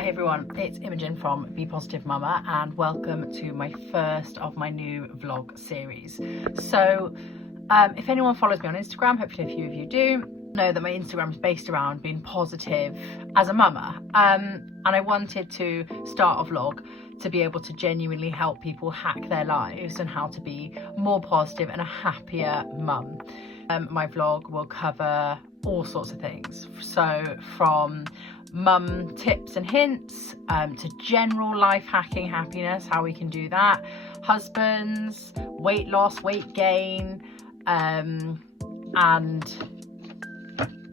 Hi everyone, it's Imogen from Be Positive Mama and welcome to my first of my new vlog series. So if anyone follows me on Instagram, hopefully a few of you do, know that my Instagram is based around being positive as a mama, and I wanted to start a vlog to be able to genuinely help people hack their lives and how to be more positive and a happier mum. My vlog will cover all sorts of things, so from mum tips and hints to general life hacking happiness, how we can do that, husbands, weight loss, weight gain, and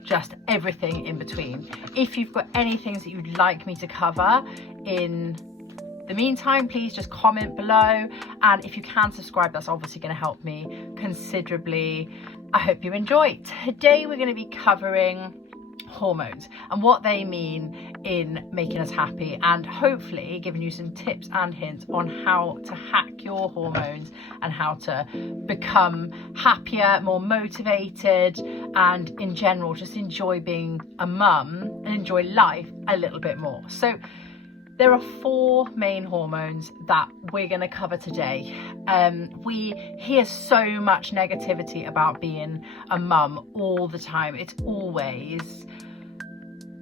just everything in between. If you've got any things that you'd like me to cover in the meantime, please just comment below, and if you can subscribe, that's obviously going to help me considerably. I hope you enjoy. Today we're going to be covering hormones and what they mean in making us happy, and hopefully giving you some tips and hints on how to hack your hormones and how to become happier, more motivated, and in general just enjoy being a mum and enjoy life a little bit more. So there are 4 main hormones that we're going to cover today. We hear so much negativity about being a mum all the time. It's always,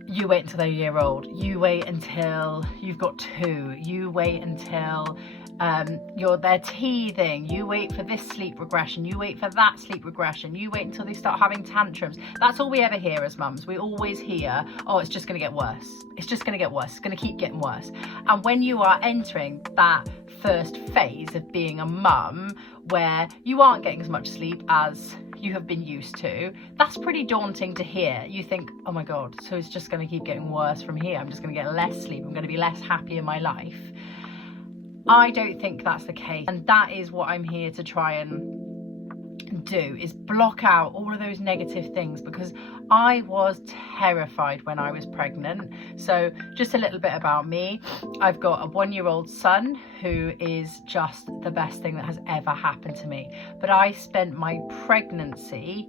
you wait until they're a year old, you wait until you've got 2, you wait until they're teething, you wait for this sleep regression, you wait for that sleep regression, you wait until they start having tantrums. That's all we ever hear as mums. We always hear, oh, it's just going to get worse. It's just going to get worse. It's going to keep getting worse. And when you are entering that first phase of being a mum, where you aren't getting as much sleep as you have been used to, that's pretty daunting to hear. You think, oh my God, so it's just going to keep getting worse from here. I'm just going to get less sleep. I'm going to be less happy in my life. I don't think that's the case, and that is what I'm here to try and do, is block out all of those negative things, because I was terrified when I was pregnant. So just a little bit about me. I've got a 1-year-old son who is just the best thing that has ever happened to me, but I spent my pregnancy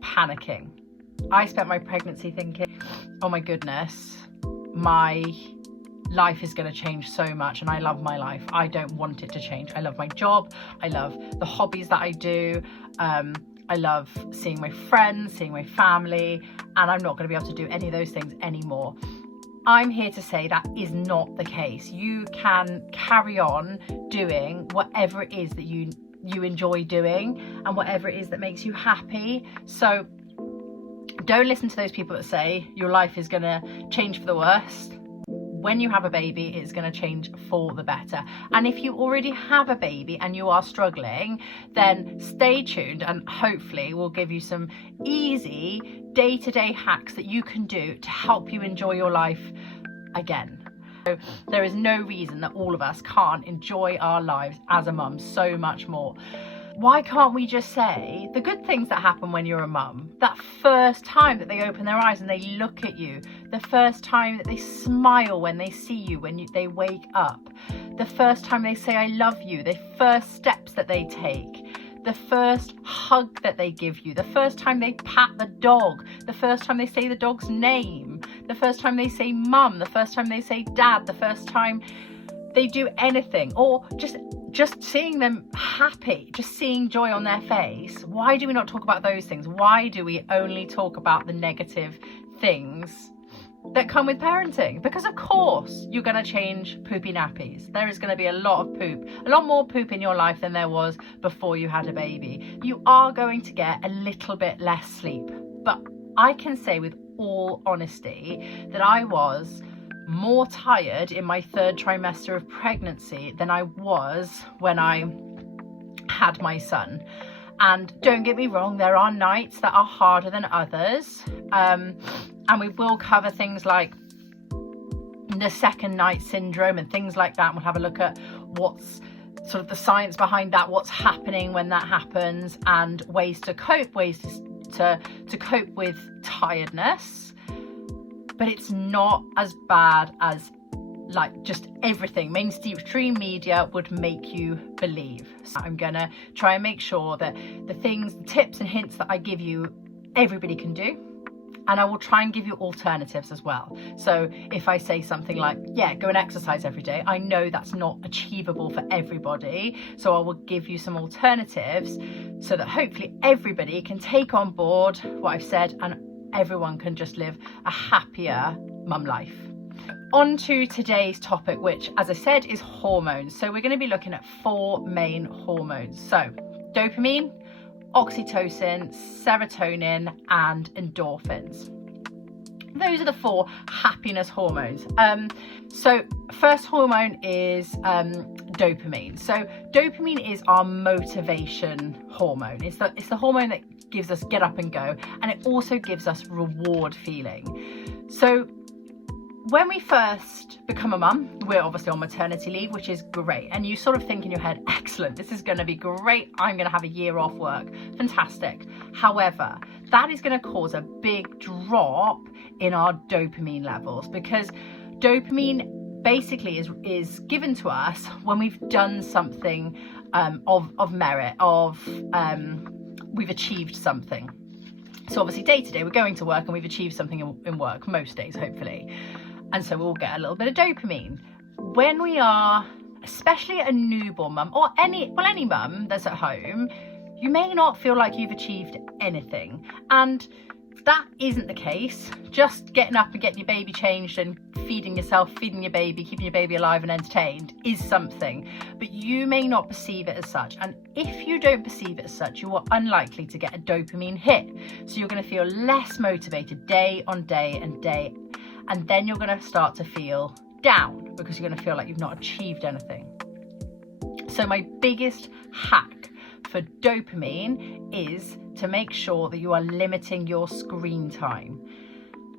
panicking. I spent my pregnancy thinking, oh my goodness, my life is going to change so much, and I love my life. I don't want it to change. I love my job. I love the hobbies that I do. I love seeing my friends, seeing my family, and I'm not going to be able to do any of those things anymore. I'm here to say that is not the case. You can carry on doing whatever it is that you enjoy doing and whatever it is that makes you happy. So don't listen to those people that say your life is going to change for the worst. When you have a baby, it's going to change for the better. And if you already have a baby and you are struggling, then stay tuned, and hopefully we'll give you some easy day-to-day hacks that you can do to help you enjoy your life again. So there is no reason that all of us can't enjoy our lives as a mum so much more. Why can't we just say the good things that happen when you're a mum? That first time that they open their eyes and they look at you, the first time that they smile when they see you, they wake up, the first time they say I love you, the first steps that they take, the first hug that they give you, the first time they pat the dog, the first time they say the dog's name, the first time they say mum, the first time they say dad, the first time they do anything, or just seeing them happy, just seeing joy on their face. Why do we not talk about those things? Why do we only talk about the negative things that come with parenting? Because of course you're going to change poopy nappies. There is going to be a lot of poop, a lot more poop in your life than there was before you had a baby. You are going to get a little bit less sleep. But I can say with all honesty that I was more tired in my 3rd trimester of pregnancy than I was when I had my son. And don't get me wrong, there are nights that are harder than others, and we will cover things like the second night syndrome and things like that. We'll have a look at what's sort of the science behind that, what's happening when that happens, and ways to cope, ways to cope with tiredness. But it's not as bad as like just everything mainstream media would make you believe. So I'm gonna try and make sure that the tips and hints that I give you, everybody can do. And I will try and give you alternatives as well. So if I say something like, yeah, go and exercise every day, I know that's not achievable for everybody. So I will give you some alternatives so that hopefully everybody can take on board what I've said and everyone can just live a happier mum life. On to today's topic, which, as I said, is hormones. So we're going to be looking at 4 main hormones. So dopamine, oxytocin, serotonin, and endorphins. Those are the 4 happiness hormones. So first hormone is dopamine. So dopamine is our motivation hormone. It's the hormone that gives us get up and go, and it also gives us reward feeling. So when we first become a mum, we're obviously on maternity leave, which is great. And you sort of think in your head, excellent, this is going to be great. I'm going to have a year off work. Fantastic. However, that is going to cause a big drop in our dopamine levels, because dopamine basically is given to us when we've done something of merit, we've achieved something. So obviously day to day, we're going to work and we've achieved something in work, most days, hopefully. And so we'll get a little bit of dopamine. When we are, especially a newborn mum, or any mum that's at home, you may not feel like you've achieved anything. And that isn't the case. Just getting up and getting your baby changed and feeding yourself, feeding your baby, keeping your baby alive and entertained is something. But you may not perceive it as such. And if you don't perceive it as such, you are unlikely to get a dopamine hit. So you're going to feel less motivated day on day and day. And then you're going to start to feel down because you're going to feel like you've not achieved anything. So my biggest hack for dopamine is to make sure that you are limiting your screen time.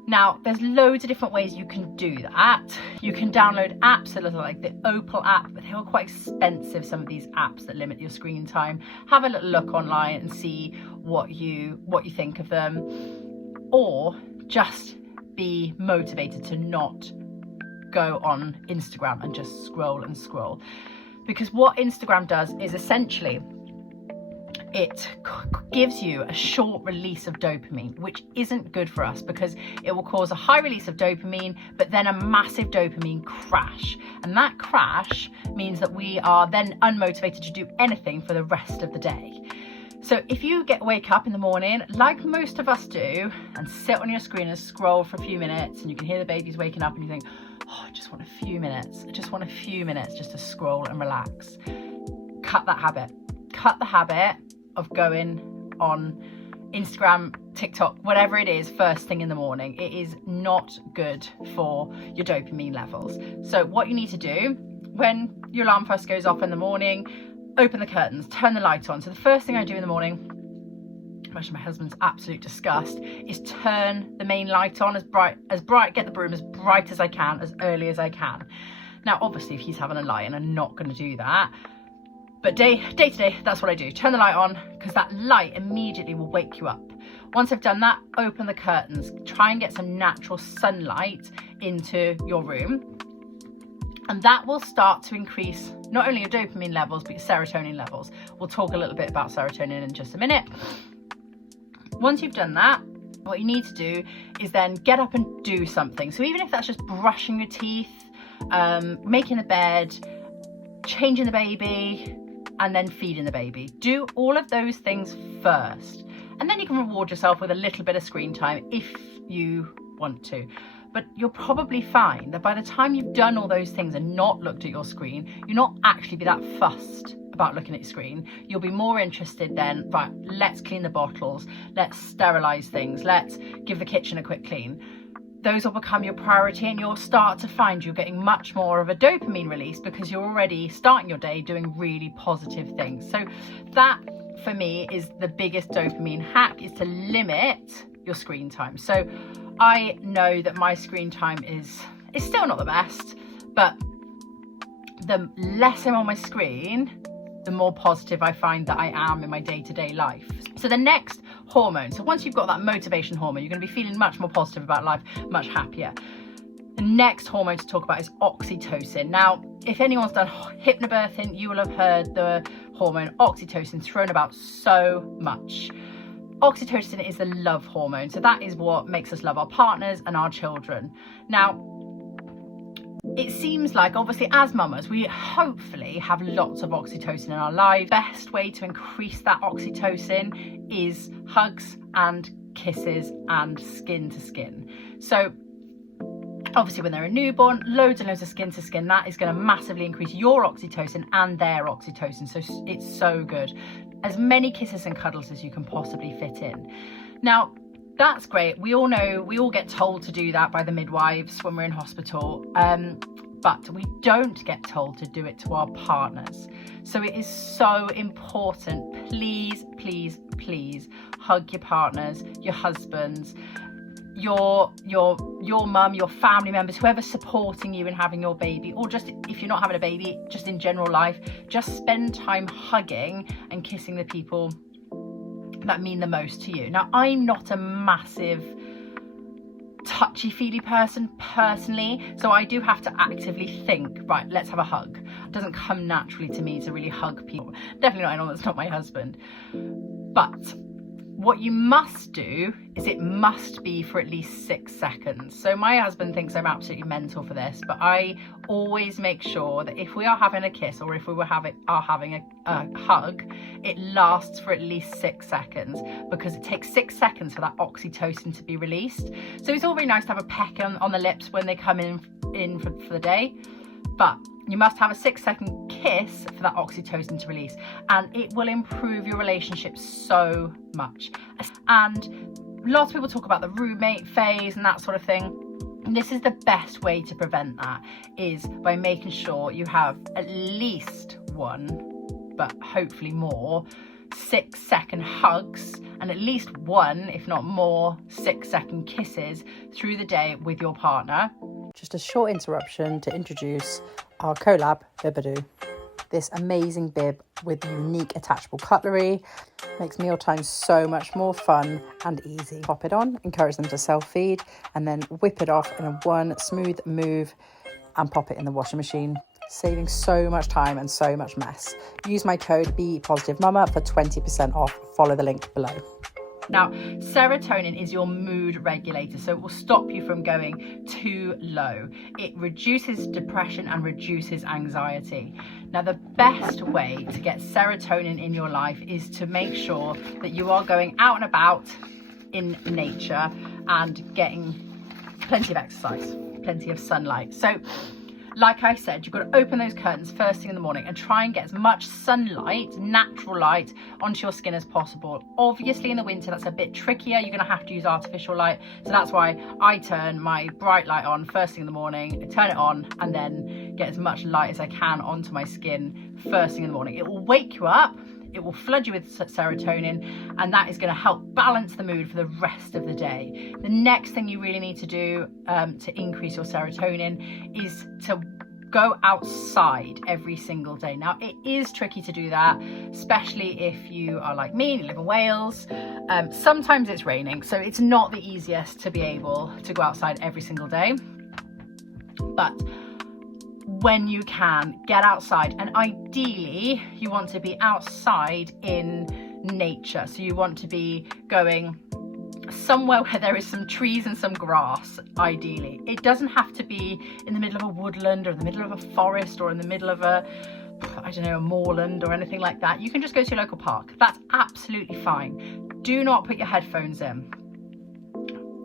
Now, there's loads of different ways you can do that. You can download apps like the Opal app, but they are quite expensive, some of these apps that limit your screen time. Have a little look online and see what you think of them. Or just be motivated to not go on Instagram and just scroll and scroll. Because what Instagram does is essentially it gives you a short release of dopamine, which isn't good for us because it will cause a high release of dopamine, but then a massive dopamine crash. And that crash means that we are then unmotivated to do anything for the rest of the day. So if you wake up in the morning, like most of us do, and sit on your screen and scroll for a few minutes, and you can hear the babies waking up and you think, oh, I just want a few minutes. I just want a few minutes just to scroll and relax. Cut that habit. Cut the habit of going on Instagram, TikTok, whatever it is, first thing in the morning. It is not good for your dopamine levels. So what you need to do when your alarm first goes off in the morning, open the curtains, turn the light on. So the first thing I do in the morning, much to my husband's absolute disgust, is turn the main light on as bright, get the broom as bright as I can, as early as I can. Now, obviously, if he's having a lie, and I'm not going to do that, but day to day, that's what I do. Turn the light on, because that light immediately will wake you up. Once I've done that, open the curtains. Try and get some natural sunlight into your room. And that will start to increase not only your dopamine levels, but your serotonin levels. We'll talk a little bit about serotonin in just a minute. Once you've done that, what you need to do is then get up and do something. So even if that's just brushing your teeth, making the bed, changing the baby, and then feeding the baby. Do all of those things first. And then you can reward yourself with a little bit of screen time if you want to. But you'll probably find that by the time you've done all those things and not looked at your screen, you'll not actually be that fussed about looking at your screen. You'll be more interested then, right, let's clean the bottles, let's sterilize things, let's give the kitchen a quick clean. Those will become your priority, and you'll start to find you're getting much more of a dopamine release because you're already starting your day doing really positive things. So that, for me, is the biggest dopamine hack, is to limit your screen time. So I know that my screen time is still not the best, but the less I'm on my screen, the more positive I find that I am in my day-to-day life. So the next hormone, so once you've got that motivation hormone, you're going to be feeling much more positive about life, much happier. The next hormone to talk about is oxytocin. Now, if anyone's done hypnobirthing, you will have heard the hormone oxytocin thrown about so much. Oxytocin is the love hormone. So that is what makes us love our partners and our children. Now, it seems like, obviously, as mamas, we hopefully have lots of oxytocin in our lives. Best way to increase that oxytocin is hugs and kisses and skin to skin. So obviously when they're a newborn, loads and loads of skin to skin, that is going to massively increase your oxytocin and their oxytocin. So it's so good. As many kisses and cuddles as you can possibly fit in. Now, that's great. We all know, we all get told to do that by the midwives when we're in hospital. But we don't get told to do it to our partners. So it is so important. Please, please, please hug your partners, your husbands, your mum, your family members, whoever's supporting you in having your baby, or just if you're not having a baby, just in general life, just spend time hugging and kissing the people that mean the most to you. Now, I'm not a massive touchy-feely person personally, so I do have to actively think, right, let's have a hug. It doesn't come naturally to me to really hug people. Definitely not anyone that's not my husband. But what you must do is it must be for at least 6 seconds. So my husband thinks I'm absolutely mental for this, but I always make sure that if we are having a kiss or if we are having a hug, it lasts for at least 6 seconds, because it takes 6 seconds for that oxytocin to be released. So it's all very nice to have a peck on the lips when they come in for the day, but you must have a 6-second kiss for that oxytocin to release, and it will improve your relationship so much. And lots of people talk about the roommate phase and that sort of thing. And this is the best way to prevent that, is by making sure you have at least one, but hopefully more, 6-second hugs and at least one, if not more, 6-second kisses through the day with your partner. Just a short interruption to introduce our collab Bibadoo. This amazing bib with unique attachable cutlery makes mealtime so much more fun and easy. Pop it on, encourage them to self-feed, and then whip it off in a one smooth move and pop it in the washing machine, saving so much time and so much mess. Use my code BePositiveMama for 20% off. Follow the link below. Now, serotonin is your mood regulator, so it will stop you from going too low. It reduces depression and reduces anxiety. Now, the best way to get serotonin in your life is to make sure that you are going out and about in nature and getting plenty of exercise, plenty of sunlight. So, like I said, you've got to open those curtains first thing in the morning and try and get as much sunlight, natural light, onto your skin as possible. Obviously in the winter that's a bit trickier, you're going to have to use artificial light, so that's why I turn my bright light on first thing in the morning, I turn it on and then get as much light as I can onto my skin first thing in the morning. It will wake you up, it will flood you with serotonin, and that is going to help balance the mood for the rest of the day. The next thing you really need to do to increase your serotonin is to go outside every single day. Now, it is tricky to do that, especially if you are like me and you live in Wales. Sometimes it's raining, so it's not the easiest to be able to go outside every single day. But when you can, get outside, and ideally you want to be outside in nature. So you want to be going somewhere where there is some trees and some grass, ideally. It doesn't have to be in the middle of a woodland or in the middle of a forest or in the middle of a moorland or anything like that. You can just go to your local park. That's absolutely fine. Do not put your headphones in.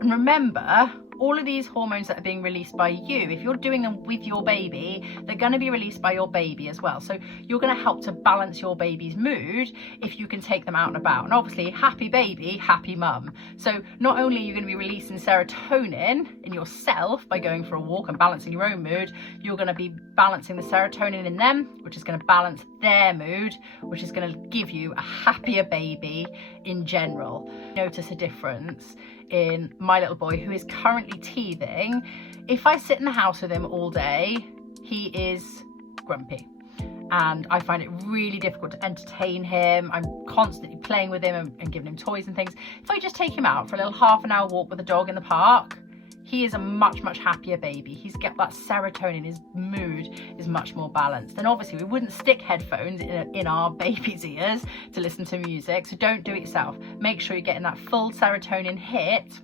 And remember, all of these hormones that are being released by you, if you're doing them with your baby, they're going to be released by your baby as well. So you're going to help to balance your baby's mood if you can take them out and about. And obviously, happy baby, happy mum. So not only are you going to be releasing serotonin in yourself by going for a walk and balancing your own mood, you're going to be balancing the serotonin in them, which is going to balance their mood, which is going to give you a happier baby in general. Notice a difference in my little boy, who is currently teething. If I sit in the house with him all day, he is grumpy, and I find it really difficult to entertain him. I'm constantly playing with him and giving him toys and things. If I just take him out for a little half an hour walk with the dog in the park, he is a much happier baby. He's got that serotonin, his mood is much more balanced. And obviously we wouldn't stick headphones in our baby's ears to listen to music, so don't do it yourself. Make sure you're getting that full serotonin hit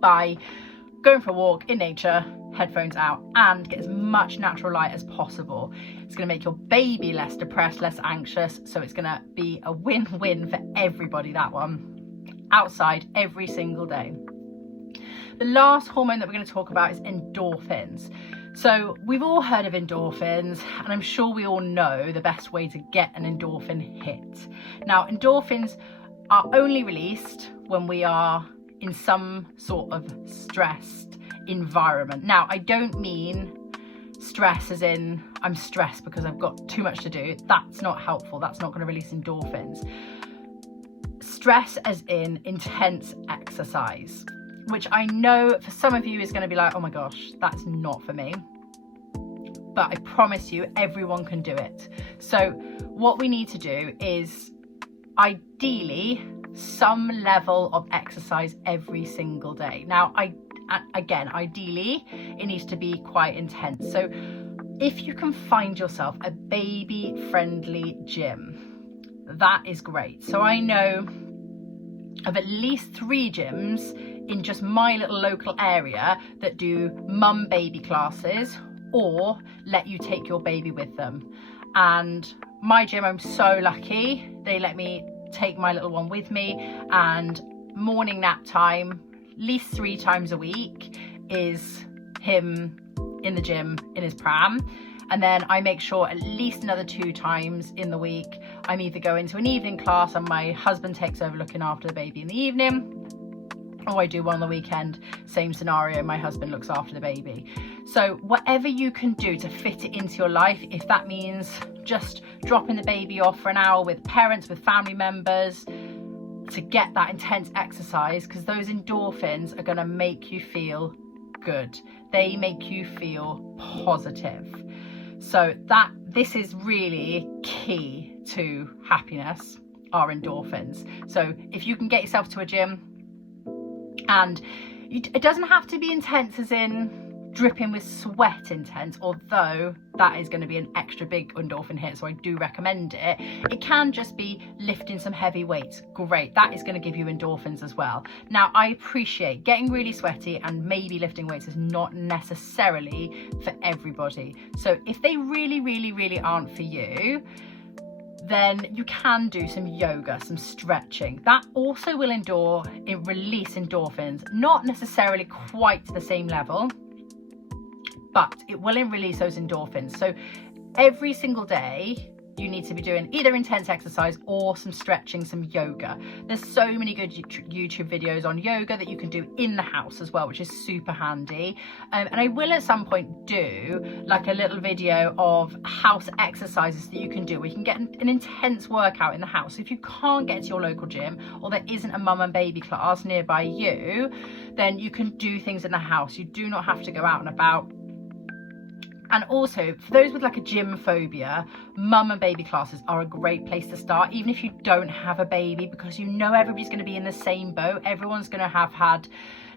by going for a walk in nature, headphones out, and get as much natural light as possible. It's going to make your baby less depressed, less anxious, so it's going to be a win-win for everybody, that one. Outside every single day. The last hormone that we're going to talk about is endorphins. So we've all heard of endorphins, and I'm sure we all know the best way to get an endorphin hit. Now, endorphins are only released when we are in some sort of stressed environment. Now, I don't mean stress as in I'm stressed because I've got too much to do. That's not helpful. That's not going to release endorphins. Stress as in intense exercise, which I know for some of you is going to be like, oh my gosh, that's not for me. But I promise you, everyone can do it. So what we need to do is ideally some level of exercise every single day. Now, ideally, it needs to be quite intense. So if you can find yourself a baby-friendly gym, that is great. So I know of at least 3 gyms in just my little local area that do mum baby classes or let you take your baby with them. And my gym, I'm so lucky, they let me take my little one with me, and morning nap time, at least 3 times a week, is him in the gym in his pram. And then I make sure at least another 2 times in the week I'm either going to an evening class and my husband takes over looking after the baby in the evening, or I do one on the weekend, same scenario, my husband looks after the baby. So whatever you can do to fit it into your life, if that means just dropping the baby off for an hour with parents, with family members, to get that intense exercise, because those endorphins are going to make you feel good. They make you feel positive. So this is really key to happiness, are endorphins. So if you can get yourself to a gym, and it doesn't have to be intense as in dripping with sweat intense, although that is going to be an extra big endorphin hit, so I do recommend it. It can just be lifting some heavy weights. Great, that is going to give you endorphins as well. Now, I appreciate getting really sweaty and maybe lifting weights is not necessarily for everybody. So if they really aren't for you, then you can do some yoga, some stretching. That also will release endorphins, not necessarily quite to the same level, but it will release those endorphins. So every single day, you need to be doing either intense exercise or some stretching, some yoga. There's so many good YouTube videos on yoga that you can do in the house as well, which is super handy. And I will at some point do like a little video of house exercises that you can do, where you can get an intense workout in the house. So if you can't get to your local gym, or there isn't a mum and baby class nearby you, then you can do things in the house. You do not have to go out and about. And also, for those with like a gym phobia, mum and baby classes are a great place to start, even if you don't have a baby, because you know everybody's going to be in the same boat. Everyone's going to have had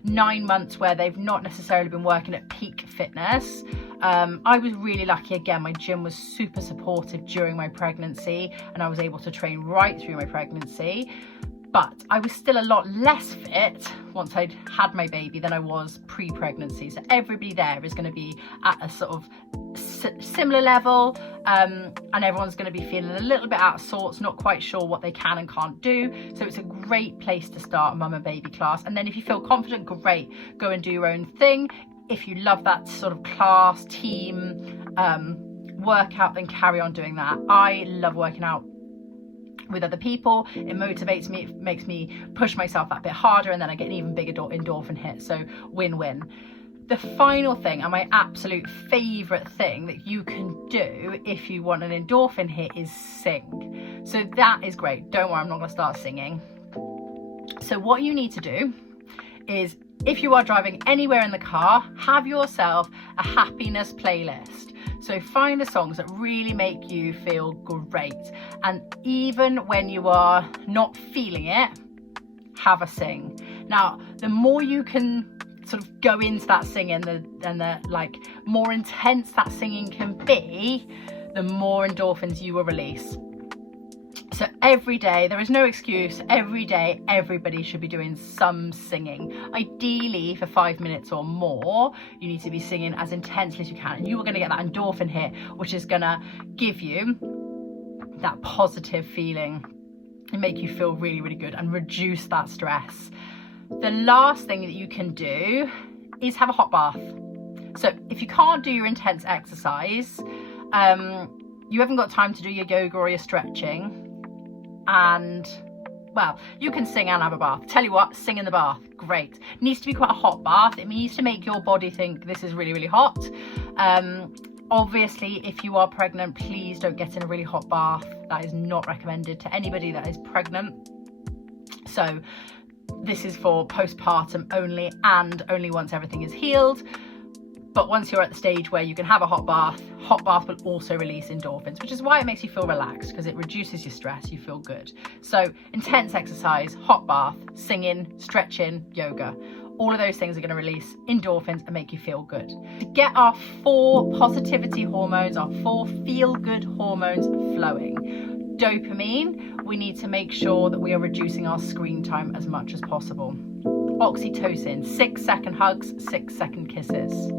9 months where they've not necessarily been working at peak fitness. I was really lucky. Again, my gym was super supportive during my pregnancy, and I was able to train right through my pregnancy. But I was still a lot less fit once I'd had my baby than I was pre-pregnancy. So everybody there is going to be at a sort of similar level, and everyone's going to be feeling a little bit out of sorts, not quite sure what they can and can't do. So it's a great place to start a mum and baby class. And then if you feel confident, great, go and do your own thing. If you love that sort of class, team, workout, then carry on doing that. I love working out with other people. It motivates me, it makes me push myself that bit harder, and then I get an even bigger endorphin hit. So win-win. The final thing, and my absolute favorite thing that you can do if you want an endorphin hit, is sing. So that is great. Don't worry, I'm not going to start singing. So what you need to do is, if you are driving anywhere in the car, have yourself a happiness playlist. So find the songs that really make you feel great. And even when you are not feeling it, have a sing. Now, the more you can sort of go into that singing, and the like more intense that singing can be, the more endorphins you will release. So every day, there is no excuse, every day everybody should be doing some singing. Ideally for 5 minutes or more, you need to be singing as intensely as you can, and you are going to get that endorphin hit, which is going to give you that positive feeling and make you feel really, really good and reduce that stress. The last thing that you can do is have a hot bath. So if you can't do your intense exercise, you haven't got time to do your yoga or your stretching, and well, you can sing and have a bath. Tell you what, sing in the bath, great. It needs to be quite a hot bath. It needs to make your body think this is really, really hot. Obviously, if you are pregnant, please don't get in a really hot bath. That is not recommended to anybody that is pregnant. So this is for postpartum only, and only once everything is healed. But once you're at the stage where you can have a hot bath will also release endorphins, which is why it makes you feel relaxed, because it reduces your stress, you feel good. So intense exercise, hot bath, singing, stretching, yoga, all of those things are going to release endorphins and make you feel good. To get our 4 positivity hormones, our 4 feel-good hormones flowing, dopamine, we need to make sure that we are reducing our screen time as much as possible. Oxytocin, 6-second hugs, 6-second kisses.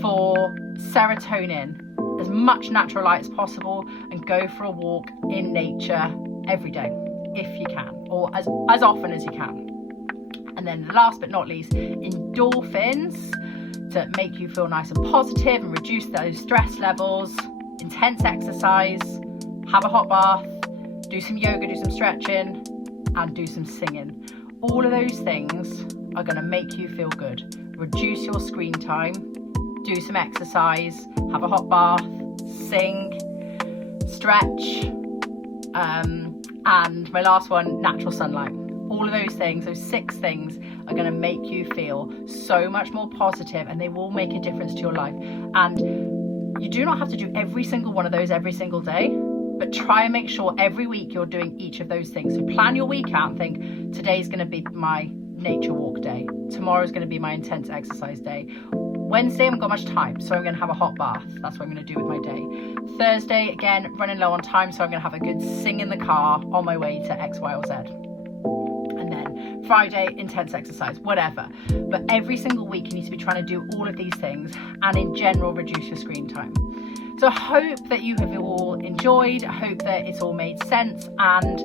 For serotonin, as much natural light as possible, and go for a walk in nature every day if you can, or as often as you can. And then last but not least, endorphins, to make you feel nice and positive and reduce those stress levels. Intense exercise, have a hot bath, do some yoga, do some stretching, and do some singing. All of those things are going to make you feel good. Reduce your screen time, do some exercise, have a hot bath, sing, stretch, and my last one, natural sunlight. All of those things, those 6 things, are going to make you feel so much more positive, and they will make a difference to your life. And you do not have to do every single one of those every single day, but try and make sure every week you're doing each of those things. So plan your week out and think, today's going to be my nature walk day, tomorrow's going to be my intense exercise day, Wednesday I haven't got much time, so I'm going to have a hot bath. That's what I'm going to do with my day. Thursday, again, running low on time, so I'm going to have a good sing in the car on my way to X, Y, or Z. And then Friday, intense exercise, whatever. But every single week you need to be trying to do all of these things, and in general reduce your screen time. So I hope that you have all enjoyed. I hope that it's all made sense. And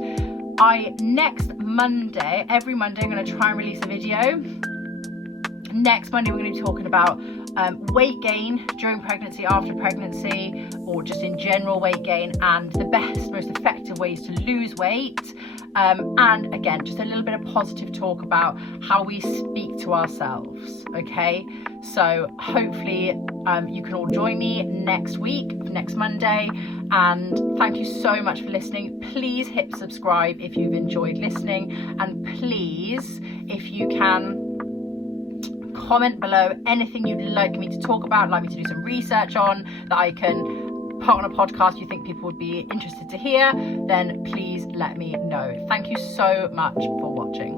next Monday, every Monday, I'm going to try and release a video. Next Monday, we're going to be talking about weight gain during pregnancy, after pregnancy, or just in general weight gain, and the best, most effective ways to lose weight. And again, just a little bit of positive talk about how we speak to ourselves. Okay, so hopefully you can all join me next week, next Monday. And thank you so much for listening. Please hit subscribe if you've enjoyed listening, and please, if you can, comment below anything you'd like me to talk about, like me to do some research on, that I can put on a podcast you think people would be interested to hear, then please let me know. Thank you so much for watching.